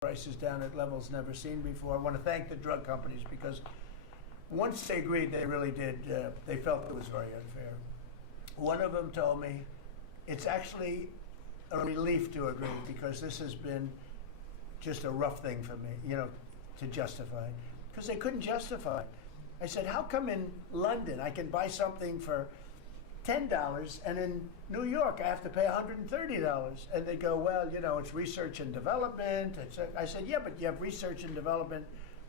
prices down at levels never seen before. I want to thank the drug companies because once they agreed, they really did. They felt it was very unfair. One of them told me it's actually a relief to agree because this has been just a rough thing for me, you know, to justify, because they couldn't justify it. I said, how come in London I can buy something for $10 and in New York I have to pay $130? And they go, well, you know, it's research and development. I said, yeah, but you have research and development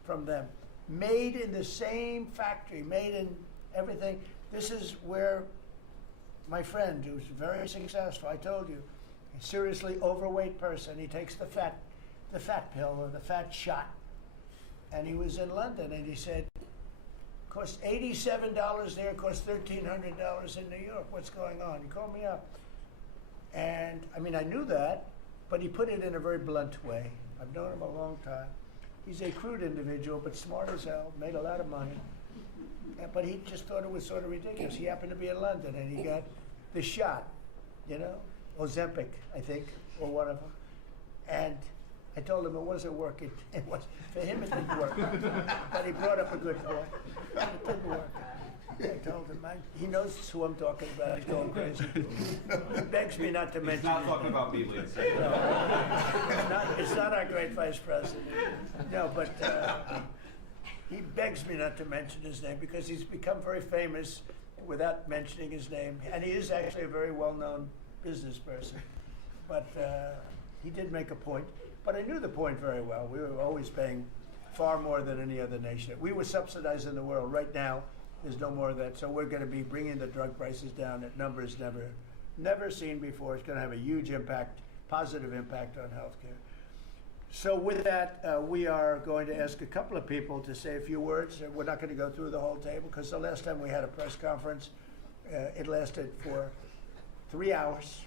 from them. Made in the same factory, made in everything. This is where my friend, who's very successful, I told you, a seriously overweight person, he takes the fat pill or the fat shot. And he was in London and he said, cost $87 there, cost $1,300 in New York. What's going on? He called me up. And I mean, I knew that, but he put it in a very blunt way. I've known him a long time. He's a crude individual, but smart as hell, made a lot of money. But he just thought it was sort of ridiculous. He happened to be in London and he got the shot, you know, Ozempic, I think, or one of them. And I told him it wasn't working. It was, for him it didn't work. But he brought up a good point. It didn't work. I told him, he knows who I'm talking about. He's going crazy. He begs me not to mention. He's not talking about me, Lisa. No, it's not our great vice president. No, but he begs me not to mention his name because he's become very famous without mentioning his name. And he is actually a very well-known business person. But he did make a point. But I knew the point very well. We were always paying far more than any other nation. We were subsidizing the world. Right now, there's no more of that. So we're going to be bringing the drug prices down at numbers never seen before. It's going to have a huge impact, positive impact on healthcare. So with that, we are going to ask a couple of people to say a few words. We're not going to go through the whole table because the last time we had a press conference, it lasted for 3 hours.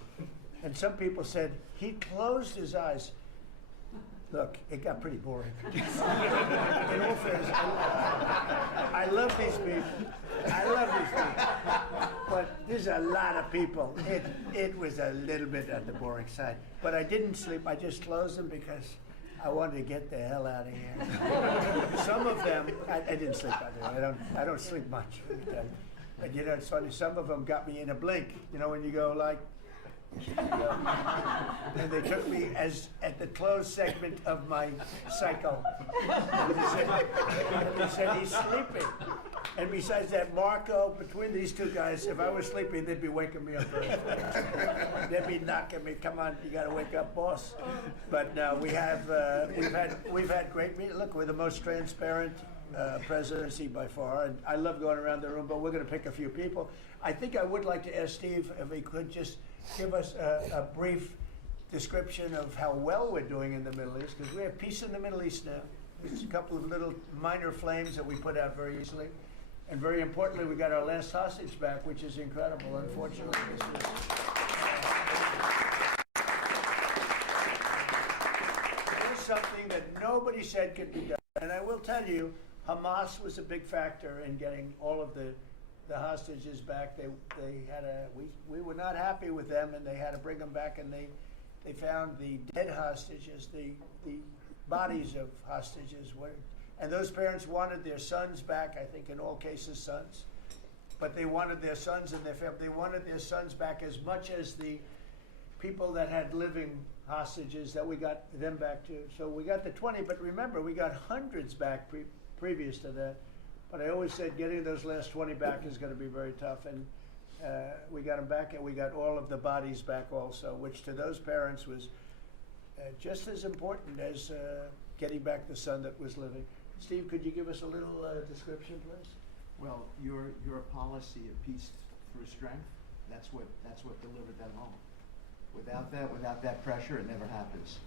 And some people said he closed his eyes. Look, it got pretty boring. In all fairness, I love these people. I love these people. But there's a lot of people. It was a little bit on the boring side. But I didn't sleep. I just closed them because I wanted to get the hell out of here. Some of them, I didn't sleep, by the way. I don't sleep much. But you know, it's funny. Some of them got me in a blink. You know, when you go like, and they took me as at the closed segment of my cycle. And they said he's sleeping. And besides that, Marco, between these two guys, if I was sleeping, they'd be waking me up very fast. They'd be knocking me, come on, you gotta wake up, boss. But no, we've had great meetings. Look, we're the most transparent presidency by far, and I love going around the room, but we're gonna pick a few people. I think I would like to ask Steve if he could just give us a brief description of how well we're doing in the Middle East, because we have peace in the Middle East now. There's a couple of little minor flames that we put out very easily. And very importantly, we got our last hostage back, which is incredible, unfortunately. It is something that nobody said could be done. And I will tell you, Hamas was a big factor in getting all of the hostages back. We were not happy with them, and they had to bring them back, and they found the dead hostages, the bodies of hostages. And those parents wanted their sons back, I think in all cases sons. But they wanted their sons and their family. They wanted their sons back as much as the people that had living hostages that we got them back to. So we got the 20, but remember, we got hundreds back previous to that. But I always said getting those last 20 back is going to be very tough. And we got them back, and we got all of the bodies back also, which to those parents was just as important as getting back the son that was living. Steve, could you give us a little description, please? Well, your policy of peace through strength, that's what delivered that home. Without that pressure, it never happens.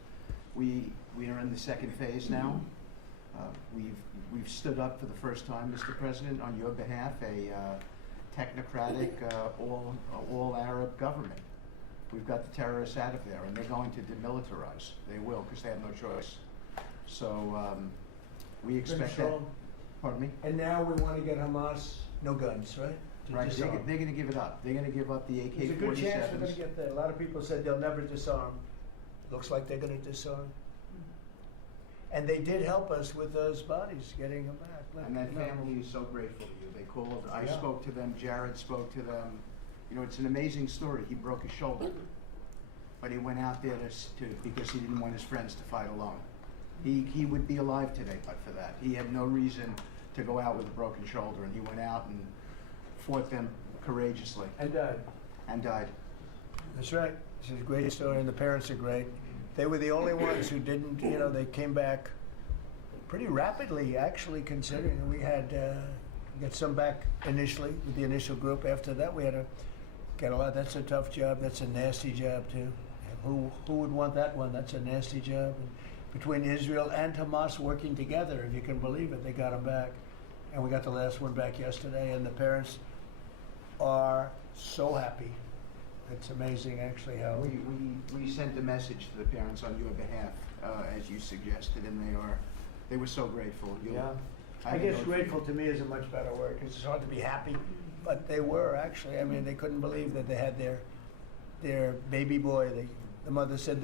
We are in the second phase now. We've stood up for the first time, Mr. President, on your behalf, a technocratic, all Arab government. We've got the terrorists out of there, and they're going to demilitarize. They will, because they have no choice. So we expect that. Pardon me? And now we want to get Hamas no guns, right? Right, they're going to give it up. They're going to give up the AK-47s. There's a good chance we're going to get there. A lot of people said they'll never disarm. Looks like they're going to disarm. And they did help us with those bodies, getting them back. Look, And that you know. family is so grateful to you. They called, I Yeah. spoke to them, Jared spoke to them. You know, it's an amazing story. He broke his shoulder, but he went out there because he didn't want his friends to fight alone. He would be alive today but for that. He had no reason to go out with a broken shoulder, and he went out and fought them courageously And died. and died. That's right. It's a great story, and the parents are great. They were the only ones who didn't, you know, they came back pretty rapidly, actually, considering we had got some back initially with the initial group. After that, we had to get a lot. That's a tough job. That's a nasty job, too. And who would want that one? That's a nasty job. And between Israel and Hamas working together, if you can believe it, they got them back. And we got the last one back yesterday, and the parents are so happy. It's amazing, actually, how We sent a message to the parents on your behalf, as you suggested, and they were so grateful. Yeah. I guess grateful to me is a much better word, because it's hard to be happy, but they were actually. I mean, they couldn't believe that they had their baby boy. The mother said,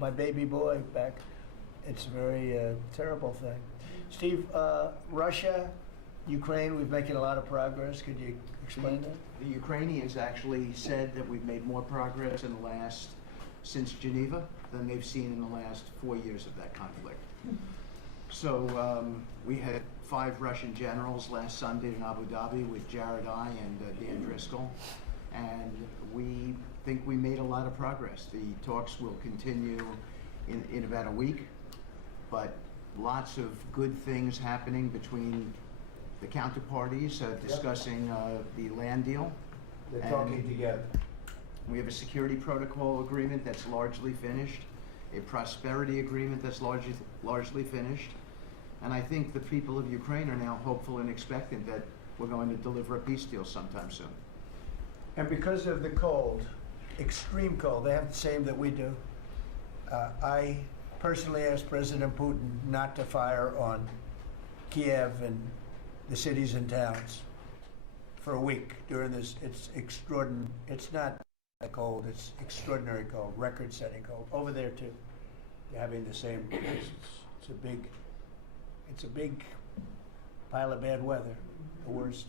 my baby boy back. It's a very terrible thing. Steve, Russia, Ukraine, we're making a lot of progress. Could you explain that? The Ukrainians actually said that we've made more progress since Geneva than they've seen in the last 4 years of that conflict. So we had 5 Russian generals last Sunday in Abu Dhabi with Jared and Dan Driscoll, and we think we made a lot of progress. The talks will continue in about a week, but lots of good things happening between the counterparties discussing the land deal. They're talking together. We have a security protocol agreement that's largely finished, a prosperity agreement that's largely finished, and I think the people of Ukraine are now hopeful and expectant that we're going to deliver a peace deal sometime soon. And because of the cold, extreme cold, they have the same that we do. I personally asked President Putin not to fire on Kiev and the cities and towns for a week during this. It's extraordinary. It's not cold. It's extraordinary cold, record-setting cold. Over there too, they're having the same. It's a big pile of bad weather, the worst.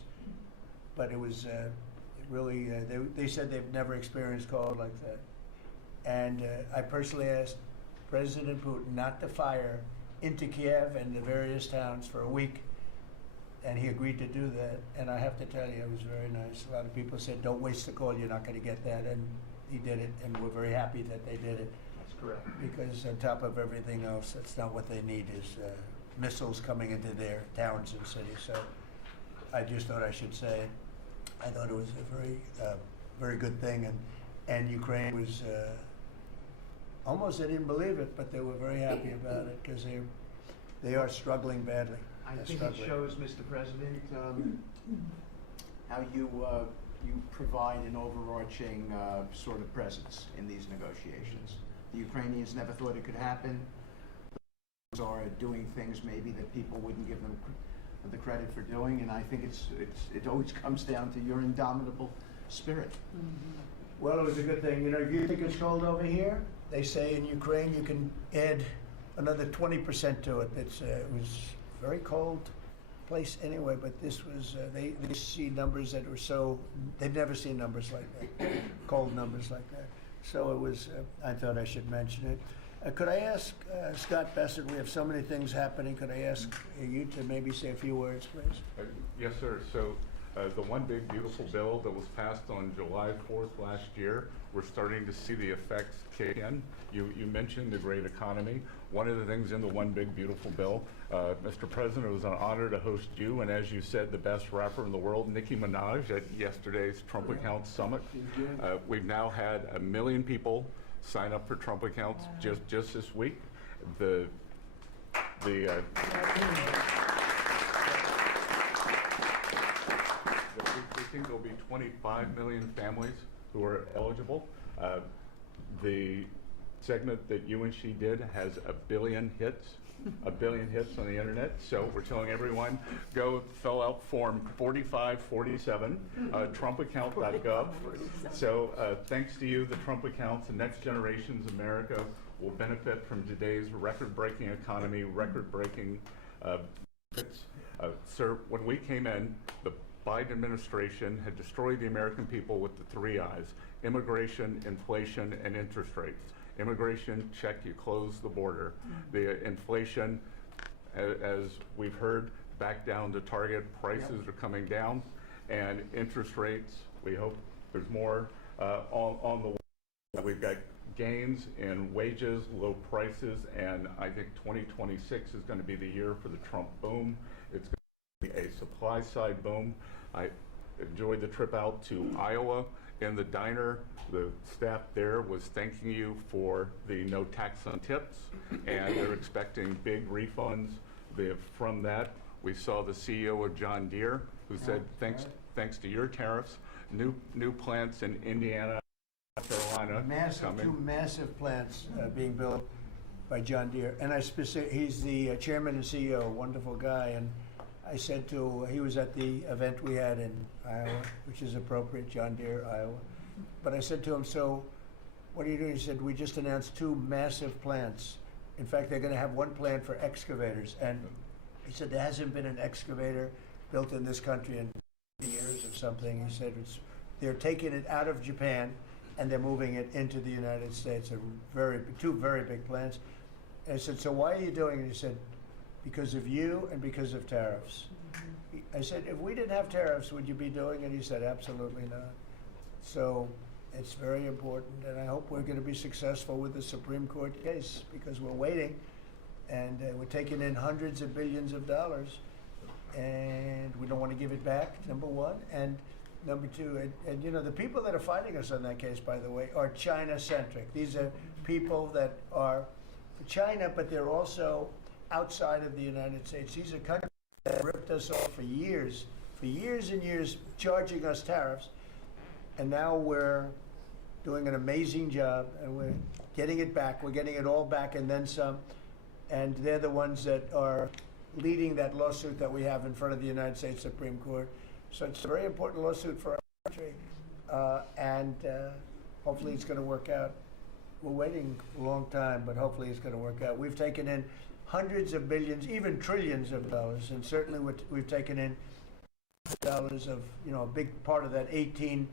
But it was really. They said they've never experienced cold like that. And I personally asked President Putin not to fire into Kiev and the various towns for a week. And he agreed to do that, and I have to tell you, it was very nice. A lot of people said, don't waste the call, you're not going to get that, and he did it, and we're very happy that they did it. That's correct. Because on top of everything else, that's not what they need, is missiles coming into their towns and cities. So I just thought I should say it. I thought it was a very, very good thing, and Ukraine was, almost they didn't believe it, but they were very happy about it, because they are struggling badly. I think it shows, Mr. President, how you provide an overarching sort of presence in these negotiations. The Ukrainians never thought it could happen. They are doing things maybe that people wouldn't give them the credit for doing, and I think it always comes down to your indomitable spirit. Well, it was a good thing. You know, if you think it's cold over here, they say in Ukraine you can add another 20% to it. It was very cold place anyway, but this was, they see numbers that were so, they've never seen numbers like that, cold numbers like that. So it was, I thought I should mention it. Could I ask Scott Bassett, we have so many things happening, could I ask you to maybe say a few words, please? Yes, sir. So the one big beautiful bill that was passed on July 4th last year, we're starting to see the effects kick in. You mentioned the great economy. One of the things in the one big beautiful bill, Mr. President, it was an honor to host you, and as you said, the best rapper in the world, Nicki Minaj, at yesterday's Trump Accounts Summit. We've now had 1 million people sign up for Trump Accounts just this week. We think there'll be 25 million families who are eligible. The segment that you and she did has 1 billion hits. 1 billion hits on the internet. So we're telling everyone, go fill out form 4547, trumpaccount.gov. So thanks to you, the Trump Accounts, the Next Generation's America will benefit from today's record-breaking economy, record-breaking sir, when we came in, the Biden administration had destroyed the American people with the three I's: immigration, inflation, and interest rates. Immigration, check, you close the border. The inflation, as we've heard, back down to target. Prices are coming down. And interest rates, we hope there's more on the way. We've got gains in wages, low prices, and I think 2026 is going to be the year for the Trump boom. It's going to be a supply side boom. I enjoyed the trip out to Iowa. In the diner, the staff there was thanking you for the no tax on tips, and they're expecting big refunds from that. We saw the CEO of John Deere, who said, thanks to your tariffs, new plants in Indiana, Carolina coming. Two massive plants being built by John Deere. And he's the chairman and CEO, wonderful guy. And I said he was at the event we had in Iowa, which is appropriate, John Deere, Iowa. But I said to him, so what are you doing? He said, we just announced two massive plants. In fact, they're going to have one plant for excavators. And he said, there hasn't been an excavator built in this country in years or something. He said, they're taking it out of Japan and they're moving it into the United States. Two very big plants. And I said, so why are you doing it? He said, because of you and because of tariffs. I said, if we didn't have tariffs, would you be doing it? He said, absolutely not. So it's very important, and I hope we're going to be successful with the Supreme Court case, because we're waiting, and we're taking in hundreds of billions of dollars, and we don't want to give it back, number one. And number two, and you know, the people that are fighting us on that case, by the way, are China-centric. These are people that are for China, but they're also outside of the United States. These are countries that ripped us off for years and years, charging us tariffs. And now we're doing an amazing job, and we're getting it back. We're getting it all back and then some. And they're the ones that are leading that lawsuit that we have in front of the United States Supreme Court. So it's a very important lawsuit for our country. And hopefully it's going to work out. We're waiting a long time, but hopefully it's going to work out. We've taken in hundreds of billions, even trillions of dollars, and certainly we've taken in dollars of, you know, a big part of that $18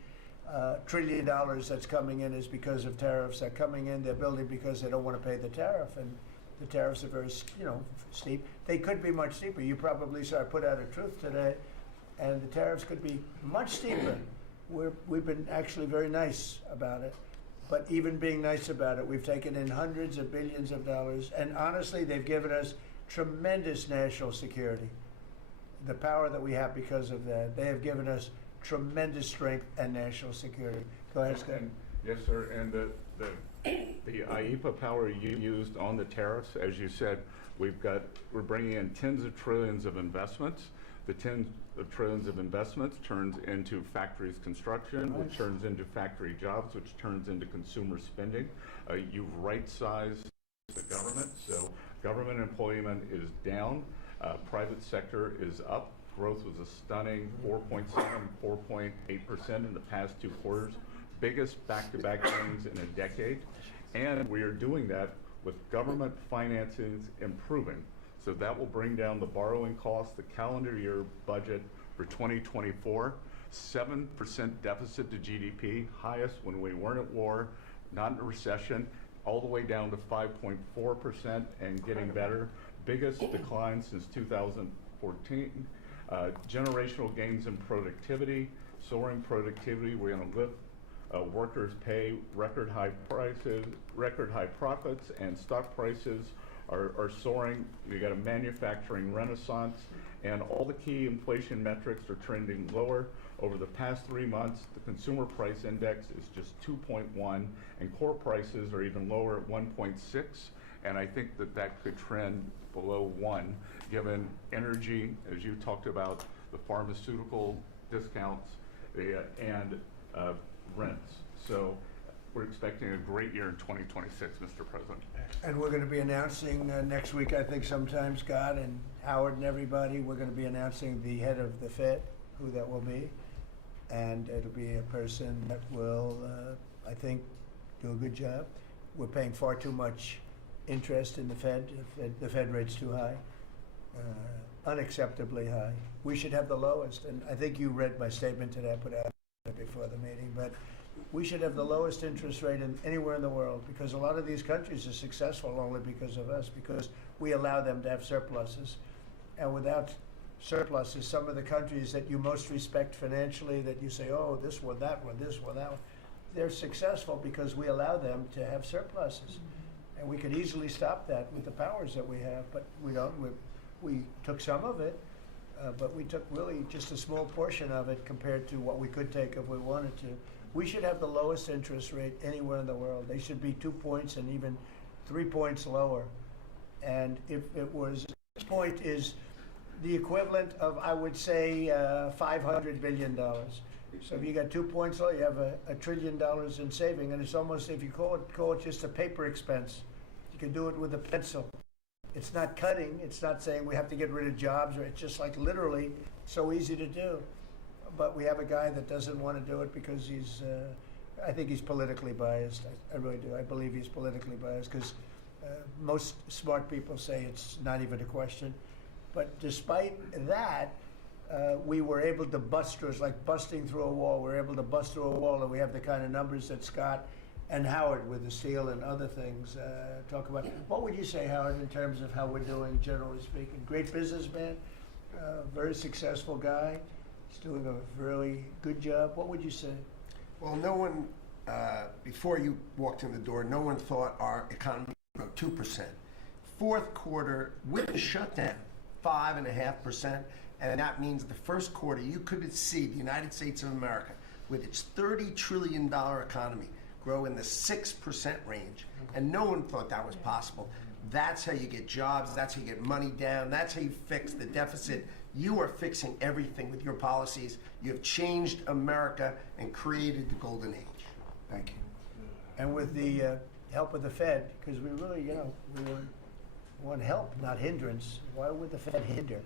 trillion that's coming in is because of tariffs. They're coming in, they're building because they don't want to pay the tariff, and the tariffs are very, you know, steep. They could be much steeper. You probably saw I put out a truth today, and the tariffs could be much steeper. We've been actually very nice about it. But even being nice about it, we've taken in hundreds of billions of dollars, and honestly, they've given us tremendous national security. The power that we have because of that, they have given us tremendous strength and national security. Go ahead, Scott. Yes, sir. And the IEPA power you used on the tariffs, as you said, we're bringing in tens of trillions of investments. The tens of trillions of investments turns into factories construction, which turns into factory jobs, which turns into consumer spending. You've right-sized the government, so government employment is down. Private sector is up. Growth was a stunning 4.7, 4.8% in the past 2 quarters. Biggest back-to-back gains in a decade. And we are doing that with government finances improving. So that will bring down the borrowing costs, the calendar year budget for 2024, 7% deficit to GDP, highest when we weren't at war, not in a recession, all the way down to 5.4% and getting better. Biggest decline since 2014. Generational gains in productivity, soaring productivity. We're going to lift workers' pay, record high prices, record high profits, and stock prices are soaring. We got a manufacturing renaissance, and all the key inflation metrics are trending lower. Over the past 3 months, the consumer price index is just 2.1, and core prices are even lower at 1.6. And I think that could trend below 1, given energy, as you talked about, the pharmaceutical discounts, and rents. So we're expecting a great year in 2026, Mr. President. And we're going to be announcing next week, I think sometime, Scott and Howard and everybody, we're going to be announcing the head of the Fed, who that will be. And it'll be a person that will, I think, do a good job. we're paying far too much interest in the Fed. The Fed rate's too high, unacceptably high. We should have the lowest, and I think you read my statement today I put out before the meeting, but we should have the lowest interest rate anywhere in the world, because a lot of these countries are successful only because of us, because we allow them to have surpluses. And without surpluses, some of the countries that you most respect financially, that you say, oh, this one, that one, this one, that one, they're successful because we allow them to have surpluses. And we could easily stop that with the powers that we have, but we don't. We took some of it, but we took really just a small portion of it compared to what we could take if we wanted to. We should have the lowest interest rate anywhere in the world. They should be 2 points and even 3 points lower. And if it was, this point is the equivalent of, I would say, $500 billion. So if you got 2 points low, you have $1 trillion in saving, and it's almost, if you call it just a paper expense. You can do it with a pencil. It's not cutting. It's not saying we have to get rid of jobs, or it's just like literally so easy to do. But we have a guy that doesn't want to do it because he's, I think he's politically biased. I really do. I believe he's politically biased because most smart people say it's not even a question. But despite that, we were able to bust through. It's like busting through a wall. We're able to bust through a wall, and we have the kind of numbers that Scott and Howard with the steel and other things talk about. What would you say, Howard, in terms of how we're doing, generally speaking? Great businessman, very successful guy. He's doing a really good job. What would you say? Well, no one, before you walked in the door, no one thought our economy would grow 2%. Fourth quarter, with the shutdown, 5.5%. And that means the first quarter, you could see the United States of America, with its $30 trillion economy, grow in the 6% range. And no one thought that was possible. That's how you get jobs. That's how you get money down. That's how you fix the deficit. You are fixing everything with your policies. You have changed America and created the golden age. Thank you. And with the help of the Fed, because we really, we want help, not hindrance. Why would the Fed hinder?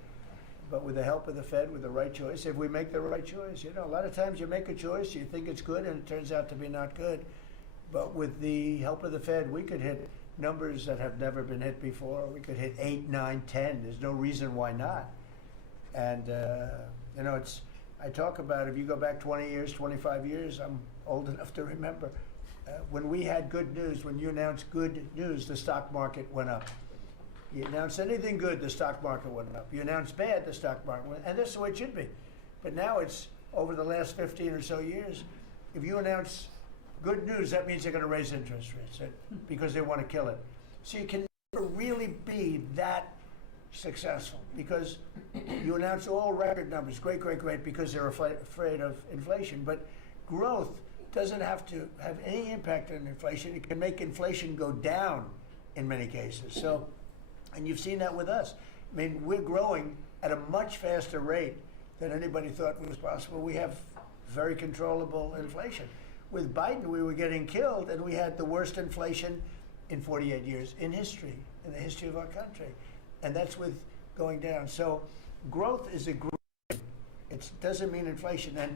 But with the help of the Fed, with the right choice, if we make the right choice, a lot of times you make a choice, you think it's good, and it turns out to be not good. But with the help of the Fed, we could hit numbers that have never been hit before. We could hit 8, 9, 10. There's no reason why not. And, I talk about, if you go back 20 years, 25 years, I'm old enough to remember, when we had good news, when you announced good news, the stock market went up. You announced anything good, the stock market went up. You announced bad, the stock market went up. And that's the way it should be. But now it's, over the last 15 or so years, if you announce good news, that means they're going to raise interest rates because they want to kill it. So you can never really be that successful because you announce all record numbers, great, because they're afraid of inflation. But growth doesn't have to have any impact on inflation. It can make inflation go down in many cases. So, and you've seen that with us. I mean, we're growing at a much faster rate than anybody thought was possible. We have very controllable inflation. With Biden, we were getting killed, and we had the worst inflation in 48 years in history, in the history of our country. And that's with going down. So growth is a great thing. It doesn't mean inflation. And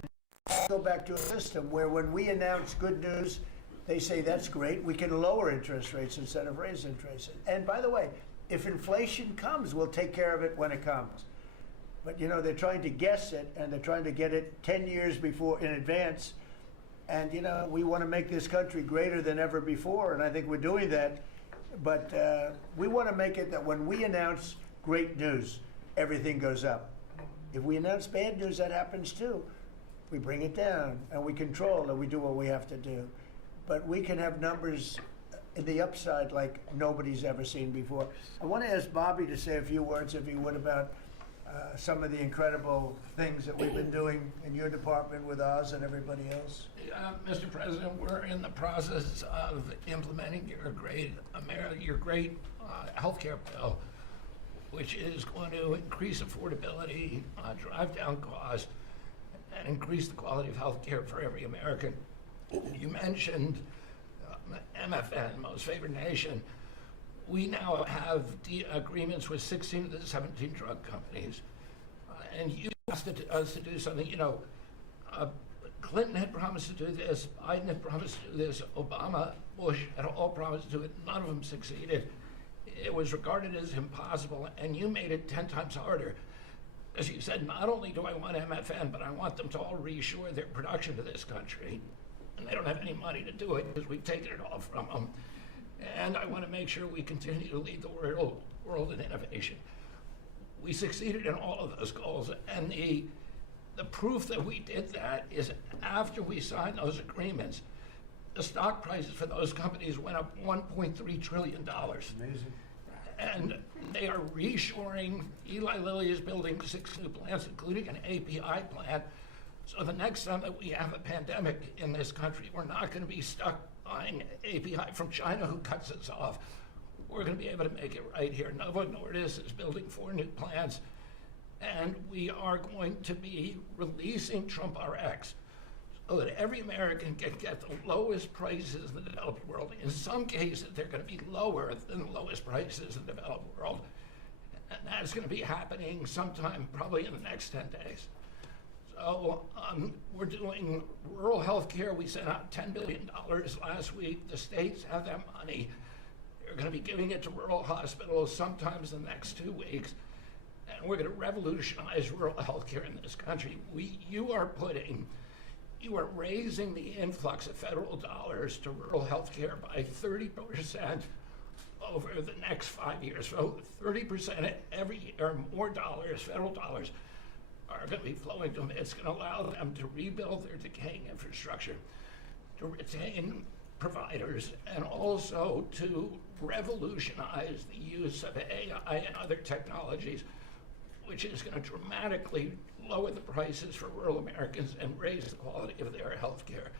go back to a system where when we announce good news, they say that's great. We can lower interest rates instead of raise interest rates. And by the way, if inflation comes, we'll take care of it when it comes. But they're trying to guess it, and they're trying to get it 10 years before in advance. And we want to make this country greater than ever before, and I think we're doing that. But we want to make it that when we announce great news, everything goes up. If we announce bad news, that happens too. We bring it down, and we control, and we do what we have to do. But we can have numbers in the upside like nobody's ever seen before. I want to ask Bobby to say a few words, if he would, about some of the incredible things that we've been doing in your department with Oz and everybody else. Mr. President, we're in the process of implementing your great healthcare bill, which is going to increase affordability, drive down costs, and increase the quality of healthcare for every American. You mentioned MFN, Most Favored Nation. We now have agreements with 16 of the 17 drug companies. And you asked us to do something, Clinton had promised to do this, Biden had promised to do this, Obama, Bush had all promised to do it. None of them succeeded. It was regarded as impossible, and you made it 10 times harder. As you said, not only do I want MFN, but I want them to all reshore their production to this country. And they don't have any money to do it because we've taken it all from them. And I want to make sure we continue to lead the world in innovation. We succeeded in all of those goals, and the proof that we did that is after we signed those agreements, the stock prices for those companies went up $1.3 trillion. Amazing. And they are reshoring. Eli Lilly is building 6 new plants, including an API plant. So the next time that we have a pandemic in this country, we're not going to be stuck buying API from China, who cuts us off. We're going to be able to make it right here. Novo Nordisk is building 4 new plants, and we are going to be releasing Trump RX so that every American can get the lowest prices in the developed world. In some cases, they're going to be lower than the lowest prices in the developed world. And that's going to be happening sometime probably in the next 10 days. So we're doing rural health care. We sent out $10 billion last week. The states have that money. They're going to be giving it to rural hospitals sometimes in the next 2 weeks. And we're going to revolutionize rural health care in this country. You are raising the influx of federal dollars to rural health care by 30% over the next 5 years. So 30% every year, more dollars, federal dollars, are going to be flowing to them. It's going to allow them to rebuild their decaying infrastructure, to retain providers, and also to revolutionize the use of AI and other technologies, which is going to dramatically lower the prices for rural Americans and raise the quality of their health care.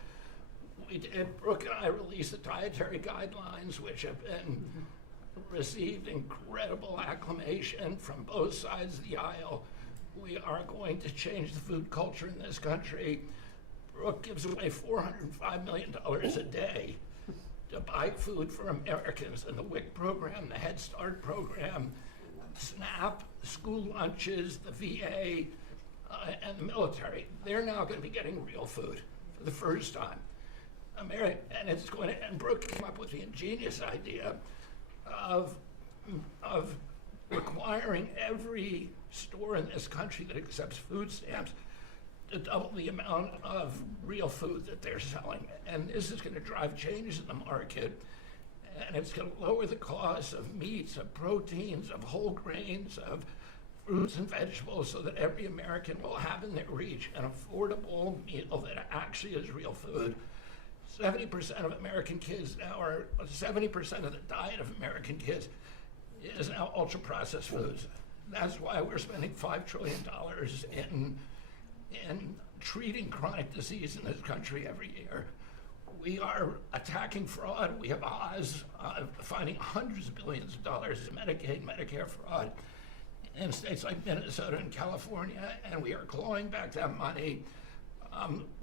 Brooke and I released the dietary guidelines, which have been received incredible acclamation from both sides of the aisle. We are going to change the food culture in this country. Brooke gives away $405 million a day to buy food for Americans, and the WIC program, the Head Start program, SNAP, school lunches, the VA, and the military. They're now going to be getting real food for the first time. And Brooke came up with the ingenious idea of requiring every store in this country that accepts food stamps to double the amount of real food that they're selling. And this is going to drive changes in the market, and it's going to lower the cost of meats, of proteins, of whole grains, of fruits and vegetables, so that every American will have in their reach an affordable meal that actually is real food. 70% of American kids now are, 70% of the diet of American kids is now ultra-processed foods. That's why we're spending $5 trillion in treating chronic disease in this country every year. We are attacking fraud. We have Oz finding hundreds of billions of dollars in Medicaid, Medicare fraud in states like Minnesota and California, and we are clawing back that money.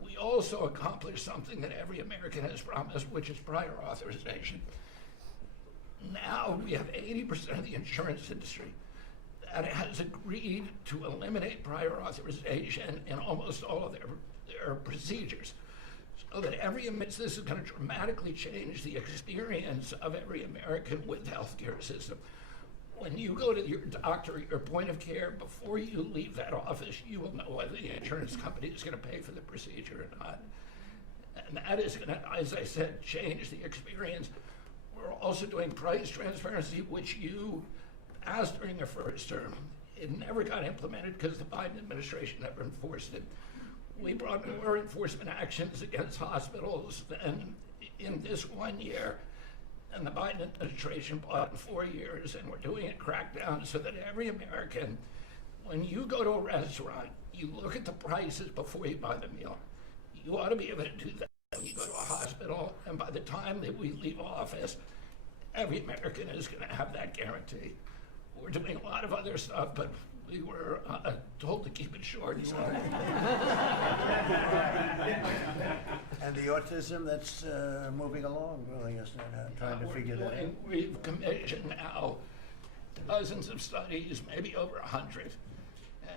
We also accomplished something that every American has promised, which is prior authorization. Now we have 80% of the insurance industry that has agreed to eliminate prior authorization in almost all of their procedures. So that this is going to dramatically change the experience of every American with the healthcare system. When you go to your doctor, your point of care, before you leave that office, you will know whether the insurance company is going to pay for the procedure or not. And that is going to, as I said, change the experience. We're also doing price transparency, which you asked during your first term. It never got implemented because the Biden administration never enforced it. We brought more enforcement actions against hospitals than in this 1 year, and the Biden administration bought in 4 years, and we're doing a crackdown so that every American, when you go to a restaurant, you look at the prices before you buy the meal. You ought to be able to do that when you go to a hospital, and by the time that we leave office, every American is going to have that guarantee. We're doing a lot of other stuff, but we were told to keep it short. So. And the autism, that's moving along, really, isn't it? Trying to figure that out. We've commissioned now dozens of studies, maybe over 100,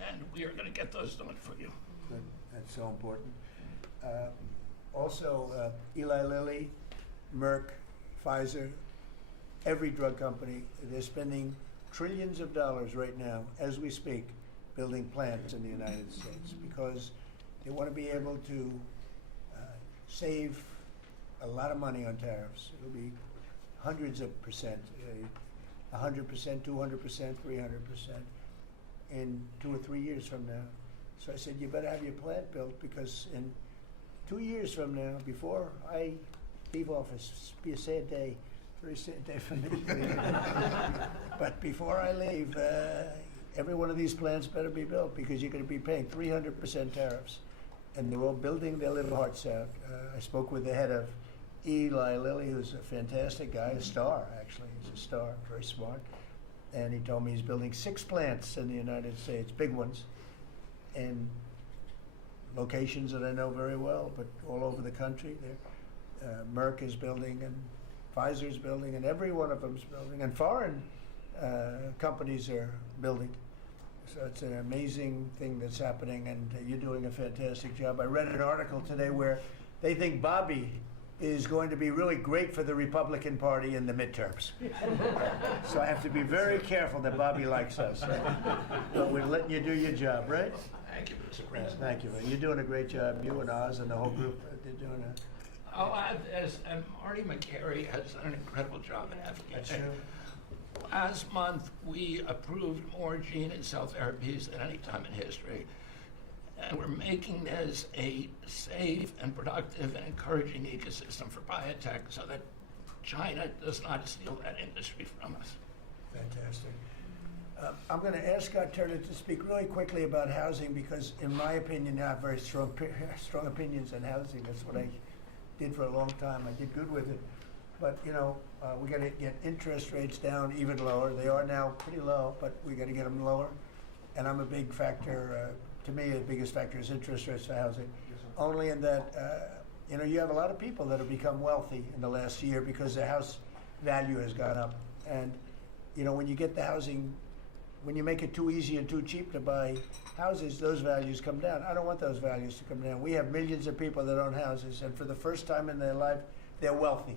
and we are going to get those done for you. Good. That's so important. Also, Eli Lilly, Merck, Pfizer, every drug company, they're spending trillions of dollars right now, as we speak, building plants in the United States because they want to be able to save a lot of money on tariffs. It'll be hundreds of percent, 100%, 200%, 300% in 2 or 3 years from now. So I said, you better have your plant built because in 2 years from now, before I leave office, it'll be a sad day, very sad day for me. But before I leave, every one of these plants better be built because you're going to be paying 300% tariffs. And they're all building their little hearts out. I spoke with the head of Eli Lilly, who's a fantastic guy, a star, actually. He's a star, very smart. And he told me he's building 6 plants in the United States, big ones, in locations that I know very well, but all over the country. Merck is building, and Pfizer's building, and every one of them's building, and foreign companies are building. So it's an amazing thing that's happening, and you're doing a fantastic job. I read an article today where they think Bobby is going to be really great for the Republican Party in the midterms. So I have to be very careful that Bobby likes us. But we're letting you do your job, right? Thank you, Mr. President. Thank you. You're doing a great job. You and Oz and the whole group, they're doing a... I'll add this, and Marty McCary has done an incredible job in That's advocating. true. Last month, we approved more gene and cell therapies than any time in history. And we're making this a safe and productive and encouraging ecosystem for biotech so that China does not steal that industry from us. Fantastic. I'm going to ask Scott Turner to speak really quickly about housing because, in my opinion, I have very strong opinions on housing. That's what I did for a long time. I did good with it. But, you know, we got to get interest rates down even lower. They are now pretty low, but we got to get them lower. And I'm a big factor, to me, the biggest factor is interest rates for housing. Yes, sir. Only in that, you know, you have a lot of people that have become wealthy in the last year because their house value has gone up. And, you know, when you get the housing, when you make it too easy and too cheap to buy houses, those values come down. I don't want those values to come down. We have millions of people that own houses, and for the first time in their life, they're wealthy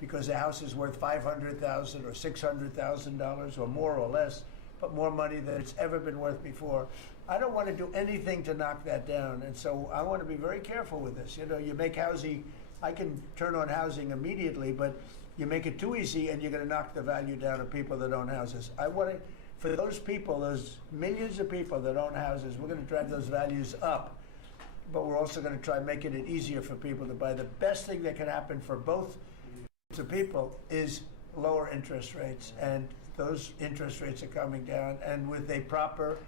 because their house is worth $500,000 or $600,000 or more or less, but more money than it's ever been worth before. I don't want to do anything to knock that down, and so I want to be very careful with this. You know, you make housing, I can turn on housing immediately, but you make it too easy and you're going to knock the value down of people that own houses. I want to, for those people, those millions of people that own houses, we're going to drive those values up, but we're also going to try making it easier for people to buy. The best thing that can happen for both groups of people is lower interest rates, and those interest rates are coming down, and with a proper,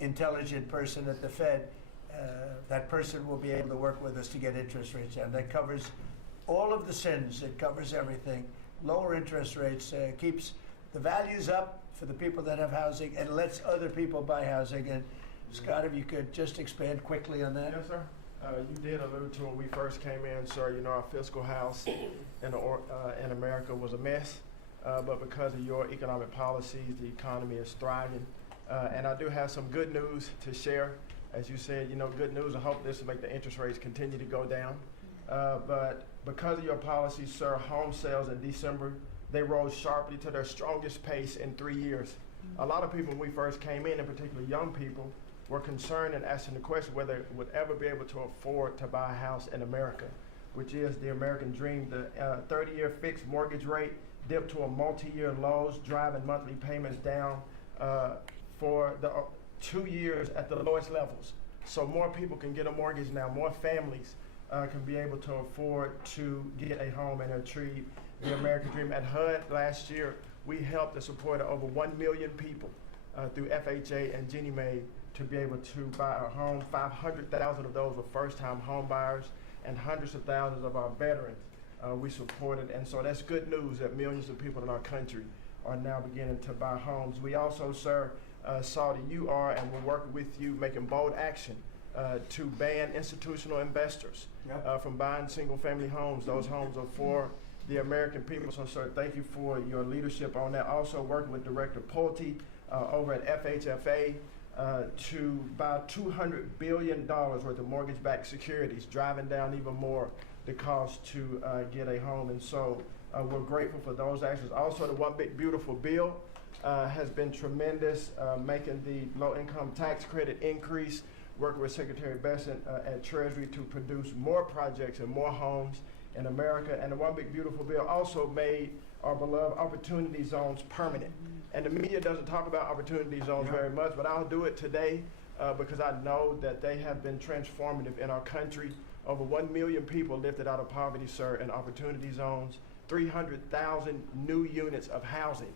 intelligent person at the Fed, that person will be able to work with us to get interest rates down. That covers all of the sins. It covers everything. Lower interest rates keeps the values up for the people that have housing and lets other people buy housing. And Scott, if you could just expand quickly on that. Yes, sir. You did allude to when we first came in, sir. You know, our fiscal house in America was a mess, but because of your economic policies, the economy is thriving. And I do have some good news to share. As you said, you know, good news. I hope this will make the interest rates continue to go down. But because of your policies, sir, home sales in December, they rose sharply to their strongest pace in 3 years. A lot of people, when we first came in particular young people, were concerned and asking the question whether they would ever be able to afford to buy a house in America, which is the American dream. The 30-year fixed mortgage rate dipped to a multi-year lows, driving monthly payments down for the 2 years at the lowest levels. So more people can get a mortgage now, more families can be able to afford to get a home and achieve the American dream. At HUD last year, we helped and supported over 1 million people through FHA and Ginnie Mae to be able to buy a home. 500,000 of those were first-time home buyers, and hundreds of thousands of our veterans we supported. And so that's good news that millions of people in our country are now beginning to buy homes. We also, sir, saw that you are, and we're working with you, making bold action to ban institutional investors from buying single-family homes. Those homes are for the American people. So, sir, thank you for your leadership on that. Also working with Director Pulte over at FHFA to buy $200 billion worth of mortgage-backed securities, driving down even more the cost to get a home. And so we're grateful for those actions. Also, the One Big Beautiful Bill has been tremendous, making the low-income tax credit increase, working with Secretary Besant at Treasury to produce more projects and more homes in America. And the One Big Beautiful Bill also made our beloved opportunity zones permanent. And the media doesn't talk about opportunity zones very much, but I'll do it today because I know that they have been transformative in our country. Over 1 million people lifted out of poverty, sir, in opportunity zones, 300,000 new units of housing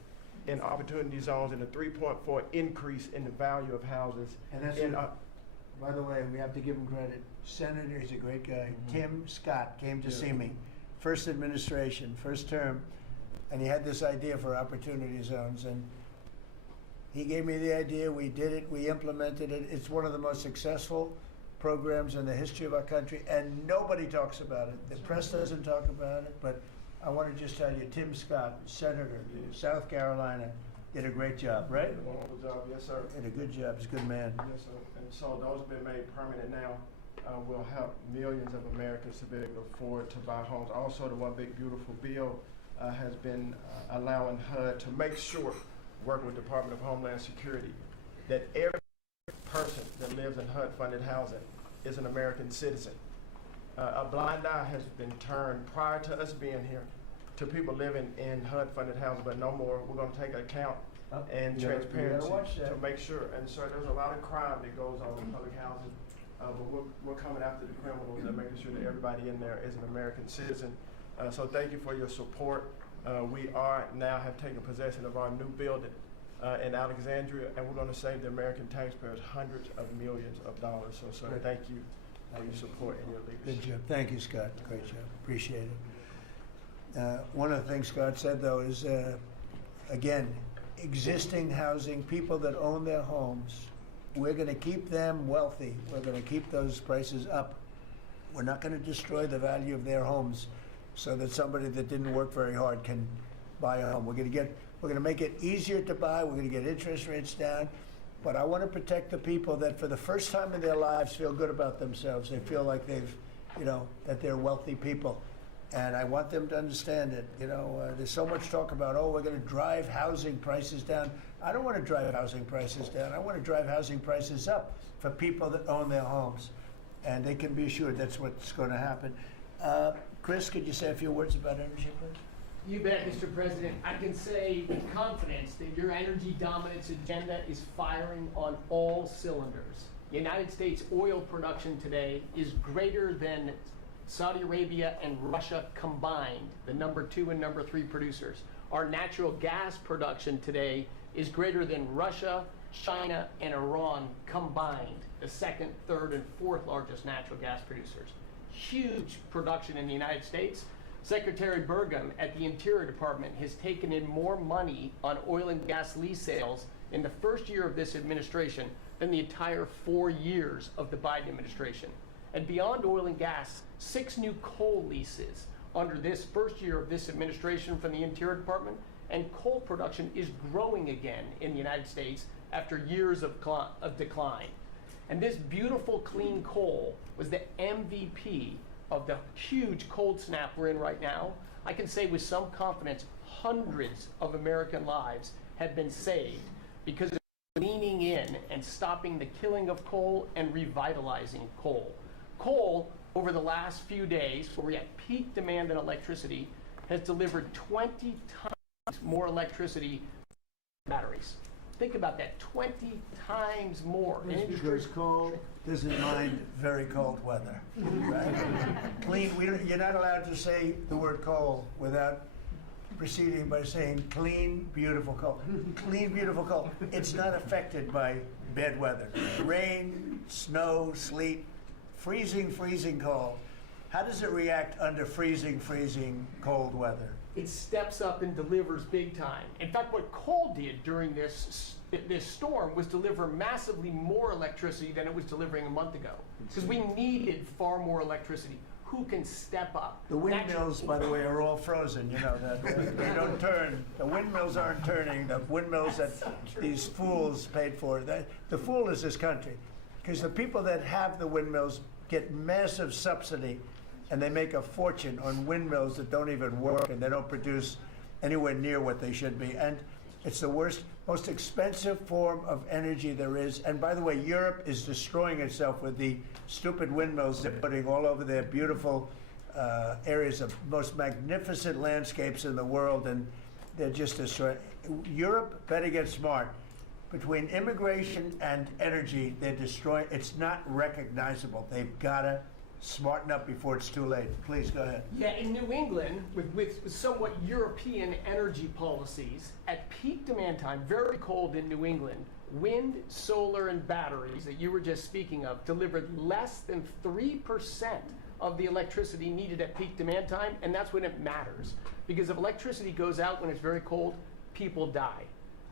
in opportunity zones, and a 3.4 increase in the value of houses. And that's by the way, we have to give him credit. Senator, he's a great guy. Tim Scott came to see me, first administration, first term, and he had this idea for opportunity zones, and he gave me the idea. We did it. We implemented it. It's one of the most successful programs in the history of our country, and nobody talks about it. The press doesn't talk about it, but I want to just tell you, Tim Scott, Senator, South Carolina, did a great job, right? Did a wonderful job, yes, sir. Did a good job. He's a good man. Yes, sir. And so those have been made permanent now. Will help millions of Americans to be able to afford to buy homes. Also, the One Big Beautiful Bill has been allowing HUD to make sure, working with the Department of Homeland Security, that every person that lives in HUD-funded housing is an American citizen. A blind eye has been turned prior to us being here to people living in HUD-funded housing, but no more. We're going to take account and transparency to make sure. And so there's a lot of crime that goes on in public housing, but we're coming after the criminals and making sure that everybody in there is an American citizen. So thank you for your support. We now have taken possession of our new building in Alexandria, and we're going to save the American taxpayers hundreds of millions of dollars. So, sir, thank you for your support and your leadership. Good job. Thank you, Scott. Great job. Appreciate it. One of the things Scott said, though, is, again, existing housing, people that own their homes, we're going to keep them wealthy. We're going to keep those prices up. We're not going to destroy the value of their homes so that somebody that didn't work very hard can buy a home. We're going to make it easier to buy. We're going to get interest rates down. But I want to protect the people that for the first time in their lives feel good about themselves. They feel like they've, that they're wealthy people. And I want them to understand it. There's so much talk about, we're going to drive housing prices down. I don't want to drive housing prices down. I want to drive housing prices up for people that own their homes. And they can be assured that's what's going to happen. Chris, could you say a few words about energy, please? You bet, Mr. President. I can say with confidence that your energy dominance agenda is firing on all cylinders. United States oil production today is greater than Saudi Arabia and Russia combined, the number 2 and number 3 producers. Our natural gas production today is greater than Russia, China, and Iran combined, the 2nd, 3rd, and 4th largest natural gas producers. Huge production in the United States. Secretary Burgum at the Interior Department has taken in more money on oil and gas lease sales in the first year of this administration than the entire 4 years of the Biden administration. And beyond oil and gas, 6 new coal leases under this first year of this administration from the Interior Department, and coal production is growing again in the United States after years of decline. And this beautiful clean coal was the MVP of the huge cold snap we're in right now. I can say with some confidence, hundreds of American lives have been saved because of leaning in and stopping the killing of coal and revitalizing coal. Coal, over the last few days, where we're at peak demand in electricity, has delivered 20 times more electricity than batteries. Think about that, 20 times more. Because coal doesn't mind very cold weather, right? You're not allowed to say the word coal without proceeding by saying clean, beautiful coal. Clean, beautiful coal. It's not affected by bad weather. Rain, snow, sleet, freezing cold. How does it react under freezing cold weather? It steps up and delivers big time. In fact, what coal did during this storm was deliver massively more electricity than it was delivering a month ago, because we needed far more electricity. who can step up. The windmills, by the way, are all frozen, you know, that they don't turn. The windmills aren't turning. The windmills that these fools paid for, the fool is this country. Because the people that have the windmills get massive subsidy and they make a fortune on windmills that don't even work and they don't produce anywhere near what they should be. And it's the worst, most expensive form of energy there is. And by the way, Europe is destroying itself with the stupid windmills they're putting all over their beautiful areas of most magnificent landscapes in the world, and they're just destroying. Europe better get smart. Between immigration and energy, they're destroying. It's not recognizable. They've got to smarten up before it's too late. Please go ahead. Yeah, in New England, with somewhat European energy policies, at peak demand time, very cold in New England, wind, solar, and batteries that you were just speaking of delivered less than 3% of the electricity needed at peak demand time, and that's when it matters. Because if electricity goes out when it's very cold, people die.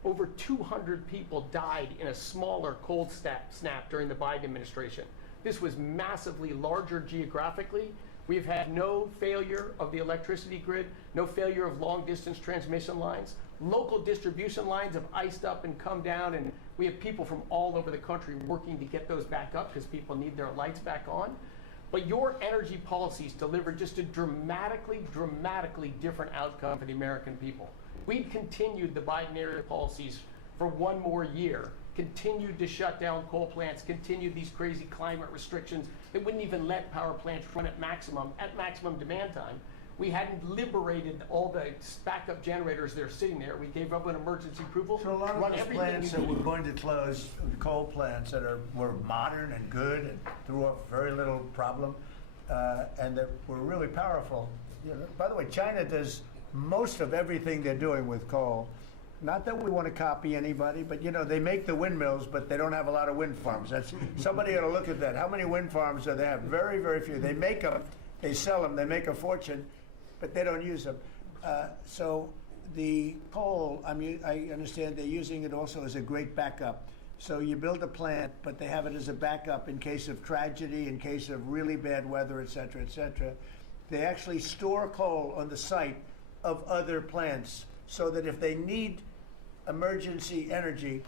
Over 200 people died in a smaller cold snap during the Biden administration. This was massively larger geographically. We've had no failure of the electricity grid, no failure of long distance transmission lines. Local distribution lines have iced up and come down, and we have people from all over the country working to get those back up because people need their lights back on. But your energy policies delivered just a dramatically different outcome for the American people. We continued the Biden-era policies for one more year, continued to shut down coal plants, continued these crazy climate restrictions that wouldn't even let power plants run at maximum demand time. We hadn't liberated all the backup generators that are sitting there. We gave up an emergency approval. So a lot of those plants that were going to close, coal plants that were modern and good and threw up very little problem, and that were really powerful. You know, by the way, China does most of everything they're doing with coal. Not that we want to copy anybody, but you know, they make the windmills, but they don't have a lot of wind farms. Somebody ought to look at that. How many wind farms do they have? Very, very few. They make them, they sell them, they make a fortune, but they don't use them. So the coal, I mean, I understand they're using it also as a great backup. So you build a plant, but they have it as a backup in case of tragedy, in case of really bad weather, et cetera, et cetera. They actually store coal on the site of other plants so that if they need emergency energy,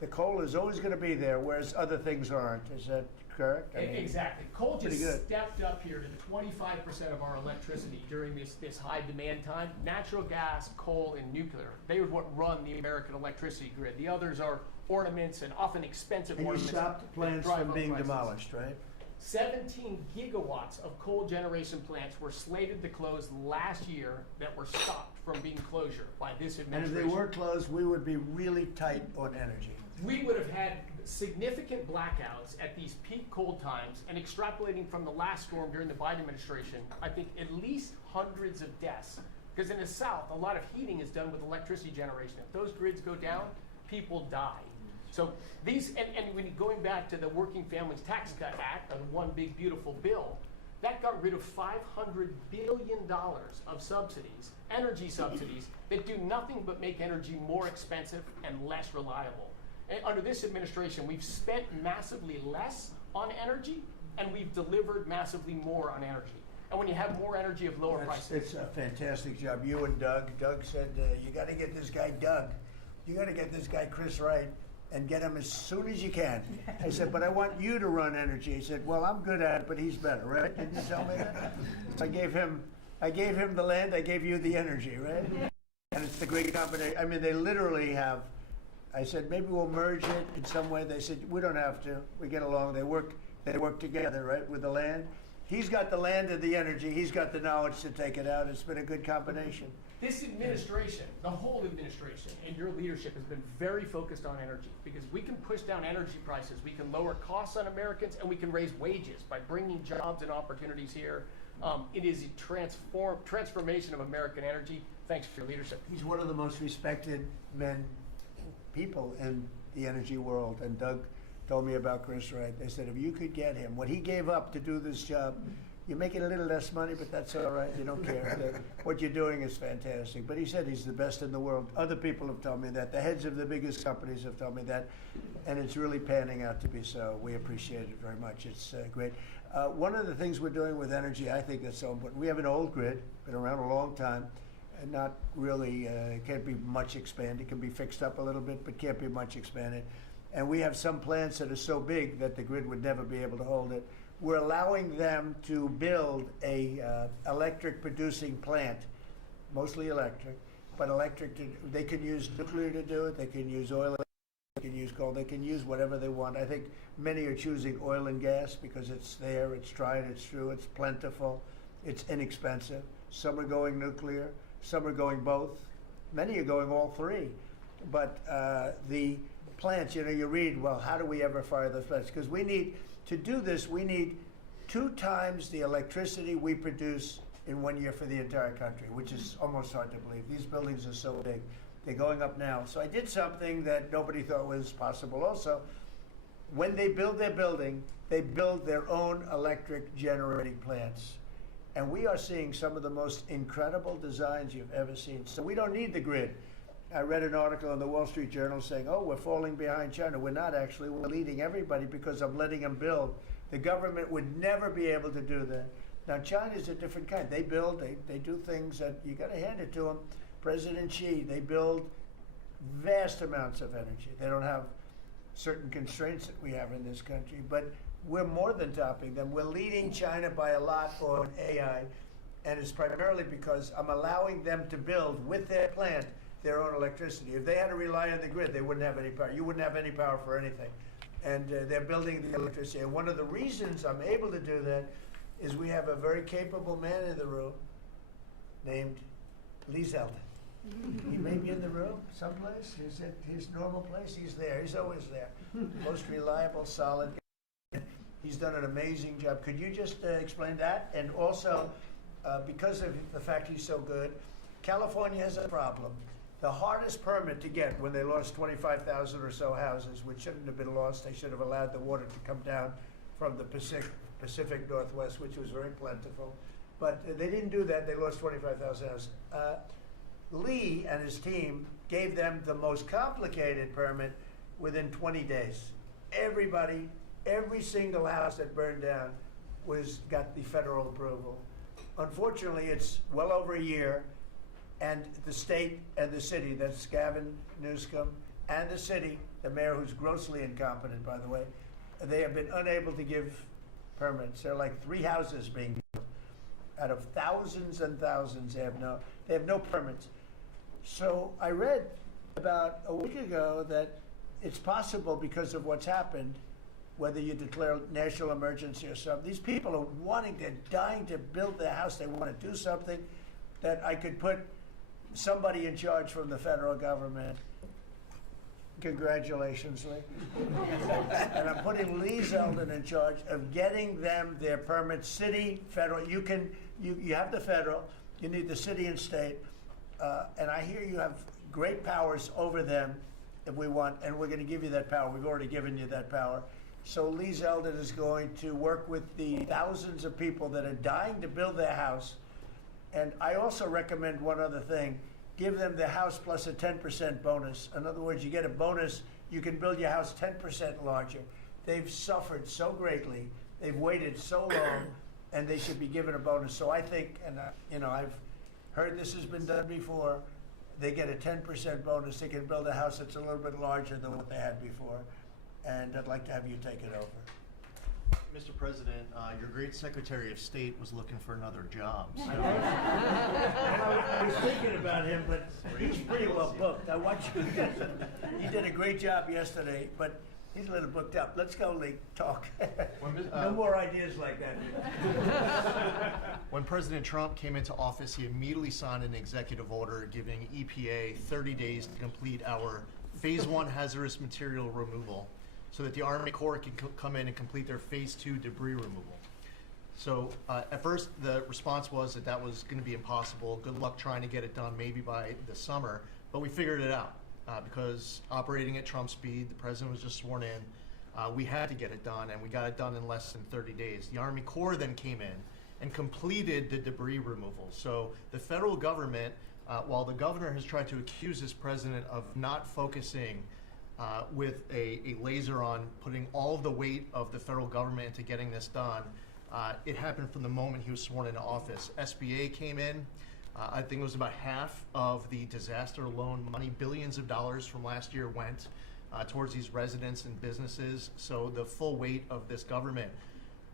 the coal is always going to be there, whereas other things aren't. Is that correct? I mean, exactly. Coal just good. stepped up here to 25% of our electricity during this high demand time. Natural gas, coal, and nuclear. They would what run the American electricity grid. The others are ornaments and often expensive And you ornaments. stopped plants that drive from up being prices. demolished, right? 17 gigawatts of coal generation plants were slated to close last year that were stopped from being closure by this And if administration. they were closed, we would be really tight on energy. We would have had significant blackouts at these peak cold times, and extrapolating from the last storm during the Biden administration, I think at least hundreds of deaths. Because in the South, a lot of heating is done with electricity generation. If those grids go down, people die. So these, and when going back to the Working Families Tax Cut Act, the one big beautiful bill, that got rid of $500 billion of subsidies, energy subsidies, that do nothing but make energy more expensive and less reliable. And under this administration, we've spent massively less on energy, and we've delivered massively more on energy. And when you have more energy of lower prices. It's a fantastic job. You and Doug. Doug said, you got to get this guy Doug. You got to get this guy Chris Wright and get him as soon as you can. I said, but I want you to run energy. He said, well, I'm good at it, but he's better, right? Didn't you tell me that? So I gave him the land, I gave you the energy, right? And it's the great combination. I mean, they literally have, I said, maybe we'll merge it in some way. They said, we don't have to. We get along. They work together, right, with the land. He's got the land and the energy. He's got the knowledge to take it out. It's been a good combination. This administration, the whole administration, and your leadership has been very focused on energy, because we can push down energy prices, we can lower costs on Americans, and we can raise wages by bringing jobs and opportunities here. It is a transformation of American energy. Thanks for your leadership. He's one of the most respected people in the energy world. And Doug told me about Chris Wright. They said, if you could get him, what he gave up to do this job, You're making a little less money, but that's all right. You don't care. What you're doing is fantastic. But he said he's the best in the world. Other people have told me that. The heads of the biggest companies have told me that. And it's really panning out to be so. We appreciate it very much. It's great. One of the things we're doing with energy, I think that's so important. We have an old grid, been around a long time, and not really, can't be much expanded. It can be fixed up a little bit, but can't be much expanded. And we have some plants that are so big that the grid would never be able to hold it. We're allowing them to build a electric producing plant, mostly electric, but electric, they can use nuclear to do it, they can use oil, they can use coal, they can use whatever they want. I think many are choosing oil and gas because it's there, it's tried, it's true, it's plentiful, it's inexpensive. Some are going nuclear, some are going both. Many are going all three. But the plants, you read, well, how do we ever fire those plants? Because to do this, we need 2 times the electricity we produce in 1 year for the entire country, which is almost hard to believe. These buildings are so big. They're going up now. So I did something that nobody thought was possible also. When they build their building, they build their own electric generating plants. And we are seeing some of the most incredible designs you've ever seen. So we don't need the grid. I read an article in the Wall Street Journal saying, oh, we're falling behind China. We're not actually. We're leading everybody because I'm letting them build. The government would never be able to do that. Now, China's a different kind. They build, they do things that you got to hand it to them. President Xi, they build vast amounts of energy. They don't have certain constraints that we have in this country, but we're more than topping them. We're leading China by a lot on AI, and it's primarily because I'm allowing them to build with their plant their own electricity. If they had to rely on the grid, they wouldn't have any power. You wouldn't have any power for anything. And they're building the electricity. And one of the reasons I'm able to do that is we have a very capable man in the room named Lee Zeldin. He may be in the room someplace. He's at his normal place. He's there. He's always there. Most reliable, solid guy. He's done an amazing job. Could you just explain that? And also, because of the fact he's so good, California has a problem. The hardest permit to get when they lost 25,000 or so houses, which shouldn't have been lost, they should have allowed the water to come down from the Pacific Northwest, which was very plentiful. But they didn't do that. They lost 25,000 houses. Lee and his team gave them the most complicated permit within 20 days. Everybody, every single house that burned down got the federal approval. Unfortunately, it's well over a year. And the state and the city, that's Gavin Newsom, and the city, the mayor who's grossly incompetent, by the way, they have been unable to give permits. There are like 3 houses being built. Out of thousands and thousands, they have no permits. So I read about a week ago that it's possible because of what's happened, whether you declare national emergency or something, these people are they're dying to build their house, they want to do something, that I could put somebody in charge from the federal government. Congratulations, Lee. And I'm putting Lee Zeldin in charge of getting them their permits, city, federal. You have the federal, you need the city and state, and I hear you have great powers over them if we want, and we're going to give you that power. We've already given you that power. So Lee Zeldin is going to work with the thousands of people that are dying to build their house. And I also recommend one other thing. Give them the house plus a 10% bonus. In other words, you get a bonus, you can build your house 10% larger. They've suffered so greatly, they've waited so long, and they should be given a bonus. So I think, and I've heard this has been done before, they get a 10% bonus. They can build a house that's a little bit larger than what they had before. And I'd like to have you take it over. Mr. President, your great Secretary of State was looking for another job. So. I was thinking about him, but he's pretty well booked. I watched you. He did a great job yesterday, but he's a little booked up. Let's go, Lee. Talk. No more ideas like that. When President Trump came into office, he immediately signed an executive order giving EPA 30 days to complete our Phase 1 hazardous material removal, so that the Army Corps can come in and complete their Phase 2 debris removal. So at first, the response was that was going to be impossible. Good luck trying to get it done maybe by the summer. But we figured it out because operating at Trump speed, the president was just sworn in. We had to get it done, and we got it done in less than 30 days. The Army Corps then came in and completed the debris removal. So the federal government, while the governor has tried to accuse this president of not focusing with a laser on putting all of the weight of the federal government into getting this done, it happened from the moment he was sworn into office. SBA came in. I think it was about half of the disaster loan money, billions of dollars from last year went towards these residents and businesses. So the full weight of this government.